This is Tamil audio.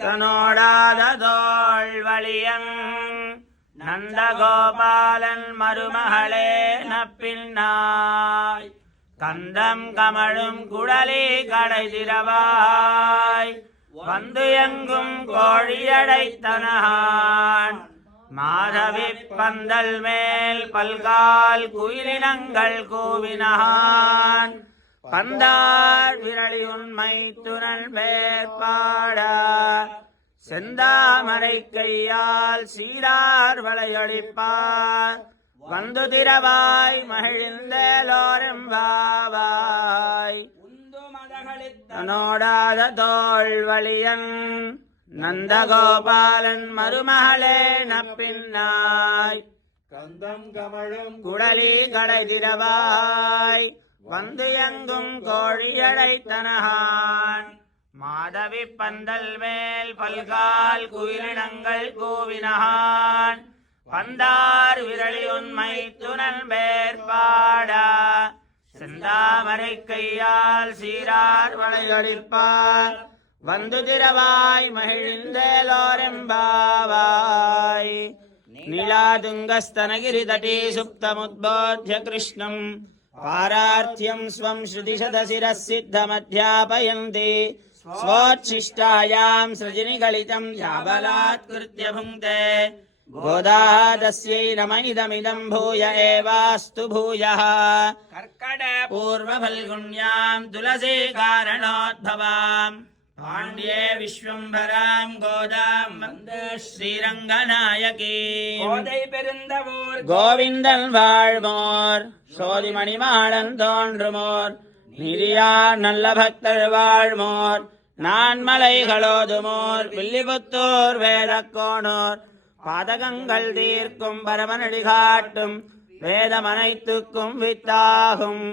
தனோடாத தோள்வழியன் நந்தகோபாலன் மருமகளே நப்பின்னாய் கந்தம் கமழும் குடலி கடை திரவாய் வந்து எங்கும் கோழியடைத்தனகான் மாதவி பந்தல் மேல் பல்கால் குயிலினங்கள் கூவினான் பந்தார் விரலி உண்மை துணல் மேற்பாட செந்தாமரை கையால் சீரார் வளையொழிப்பார் வந்து திரவாய் மகிழ்ந்தேலோரெம்பாவாய் தனோடாத தோள்வழியன் நந்தகோபாலன் மருமகளே நப்பின்னாய் கந்தம் கமழும் குடலி கடை திரவாய் வந்து எங்கும் கோழியடைத்தனகான் மாதவி பந்தல் மேல் பல்கால் குயிலினங்கள் கூவினகான் பந்தார் விரலி உண்மை துணல் மேற்பாட செந்தாமரை கையால் சீரார் வளையொழிப்பார் வந்து திரவாய் மகிழ்ந்தேலோரெம்பாவாய் நீலாதுங்கஸ்தனகிரிதடே சுப்தமுத்போத்ய கிருஷ்ணம் பாரார்த்தியம் ஸ்வம் ஸ்ருதிசதசிரः சித்தமத்யாபயந்தி ஸ்வோच्छिष्टायां सृजनिगलितं याबलात्कृत्य भुङ्क्ते गोदादस्यै नमनिदमिदं भूय एवास्तु भूयः कर्कट पूर्वफल्गुण्यां तुलसी कारणोद्भवां पाण्ड्ये विश्वम्भरां गोदां वन्दे श्रीरङ्गनायकी गोदै पेरुन्दवूर् गोविन्दन् वाळ्मोर சோதிமணிமாடன் தோன்றுமோர் நீரியார் நல்ல பக்தர் வாழ்மோர் நான்மலைகளோதுமோர் வில்லிபுத்தூர் வேதக்கோணோர் பாதகங்கள் தீர்க்கும் பரமனடி காட்டும் வேதமனைத்துக்கும் வித்தாகும்